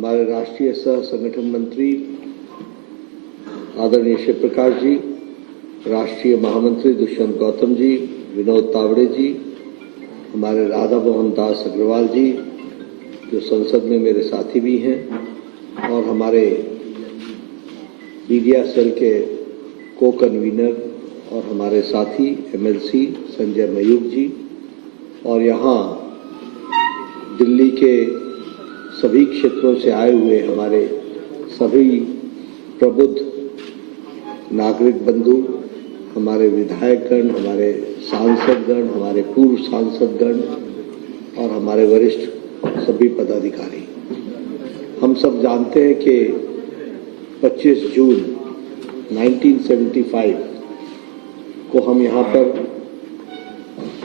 हमारे राष्ट्रीय सह संगठन मंत्री आदरणीय शिव प्रकाश जी, राष्ट्रीय महामंत्री दुष्यंत गौतम जी, विनोद तावड़े जी, हमारे राधा मोहन दास अग्रवाल जी जो संसद में मेरे साथी भी हैं, और हमारे मीडिया सेल के को कन्वीनर और हमारे साथी एमएलसी संजय मयूख जी, और यहाँ दिल्ली के सभी क्षेत्रों से आए हुए हमारे सभी प्रबुद्ध नागरिक बंधु, हमारे विधायकगण, हमारे सांसदगण, हमारे पूर्व सांसदगण और हमारे वरिष्ठ सभी पदाधिकारी। हम सब जानते हैं कि 25 जून 1975 को हम यहाँ पर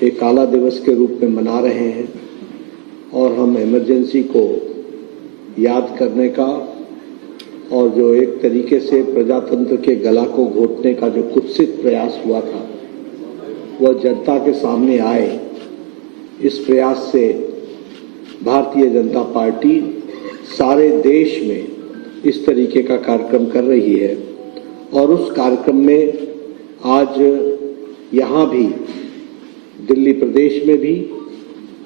एक काला दिवस के रूप में मना रहे हैं, और हम इमरजेंसी को याद करने का और जो एक तरीके से प्रजातंत्र के गला को घोटने का जो कुत्सित प्रयास हुआ था वह जनता के सामने आए, इस प्रयास से भारतीय जनता पार्टी सारे देश में इस तरीके का कार्यक्रम कर रही है। और उस कार्यक्रम में आज यहाँ भी दिल्ली प्रदेश में भी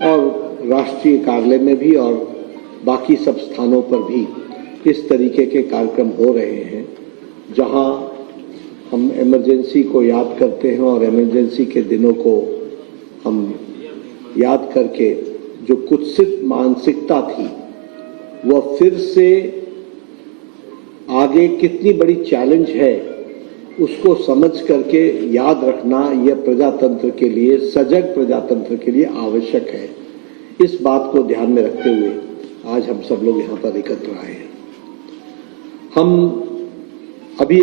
और राष्ट्रीय कार्यालय में भी और बाकी सब स्थानों पर भी इस तरीके के कार्यक्रम हो रहे हैं, जहां हम इमरजेंसी को याद करते हैं और इमरजेंसी के दिनों को हम याद करके जो कुत्सित मानसिकता थी वह फिर से आगे कितनी बड़ी चैलेंज है उसको समझ करके याद रखना यह प्रजातंत्र के लिए, सजग प्रजातंत्र के लिए आवश्यक है। इस बात को ध्यान में रखते हुए आज हम सब लोग यहाँ पर एकत्र आए हैं। हम अभी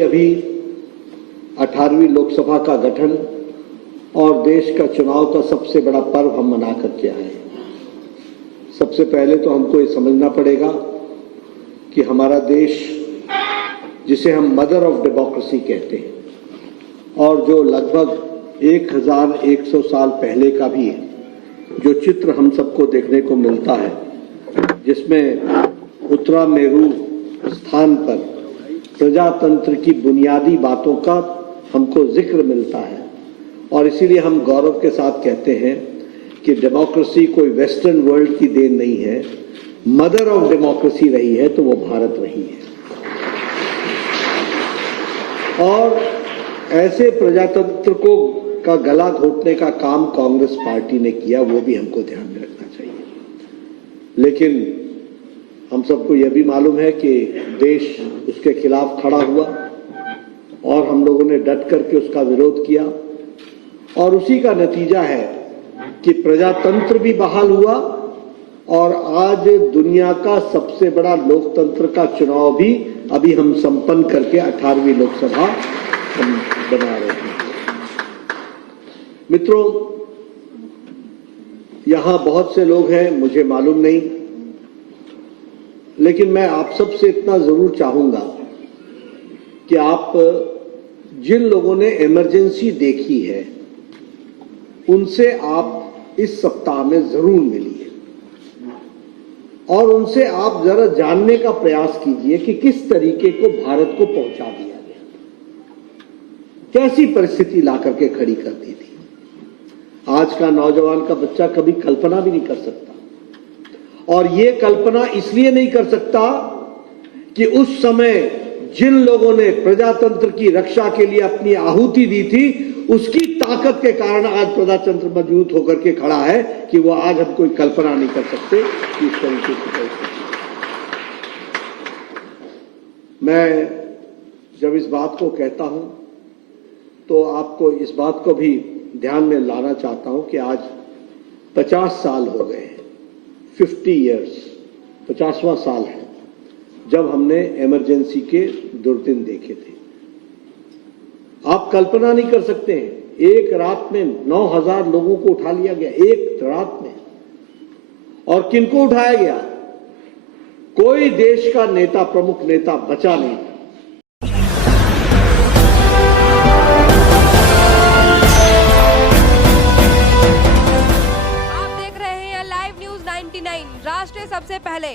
18वीं लोकसभा का गठन और देश का चुनाव का सबसे बड़ा पर्व हम मना करके आए हैं। सबसे पहले तो हमको ये समझना पड़ेगा कि हमारा देश, जिसे हम मदर ऑफ डेमोक्रेसी कहते हैं, और जो लगभग 1100 साल पहले का भी है, जो चित्र हम सबको देखने को मिलता है, जिसमें उत्तरा मेरू स्थान पर प्रजातंत्र की बुनियादी बातों का हमको जिक्र मिलता है। और इसीलिए हम गौरव के साथ कहते हैं कि डेमोक्रेसी कोई वेस्टर्न वर्ल्ड की देन नहीं है, मदर ऑफ डेमोक्रेसी रही है तो वो भारत रही है। और ऐसे प्रजातंत्र को का गला घोटने का काम कांग्रेस पार्टी ने किया, वो भी हमको ध्यान में रखना चाहिए। लेकिन हम सबको यह भी मालूम है कि देश उसके खिलाफ खड़ा हुआ और हम लोगों ने डट करके उसका विरोध किया, और उसी का नतीजा है कि प्रजातंत्र भी बहाल हुआ और आज दुनिया का सबसे बड़ा लोकतंत्र का चुनाव भी अभी हम संपन्न करके 18वीं लोकसभा हम बना रहे हैं। मित्रों, यहां बहुत से लोग हैं, मुझे मालूम नहीं, लेकिन मैं आप सबसे इतना जरूर चाहूंगा कि आप जिन लोगों ने इमरजेंसी देखी है उनसे आप इस सप्ताह में जरूर मिलिए और उनसे आप जरा जानने का प्रयास कीजिए कि किस तरीके को भारत को पहुंचा दिया गया, कैसी परिस्थिति ला करके खड़ी कर दी थी। आज का नौजवान का बच्चा कभी कल्पना भी नहीं कर सकता, और ये कल्पना इसलिए नहीं कर सकता कि उस समय जिन लोगों ने प्रजातंत्र की रक्षा के लिए अपनी आहुति दी थी, उसकी ताकत के कारण आज प्रजातंत्र मजबूत होकर के खड़ा है कि वो आज हम कोई कल्पना नहीं कर सकते कि इस तरीके की परिस्थिति। मैं जब इस बात को कहता हूं तो आपको इस बात को भी ध्यान में लाना चाहता हूं कि आज 50 साल हो गए हैं, 50 इयर्स, 50वां साल है जब हमने इमरजेंसी के दुर्दिन देखे थे। आप कल्पना नहीं कर सकते हैं, एक रात में 9000 लोगों को उठा लिया गया, एक रात में। और किनको उठाया गया? कोई देश का नेता, प्रमुख नेता बचा नहीं। आप देख रहे हैं लाइव न्यूज 99, राष्ट्र सबसे पहले।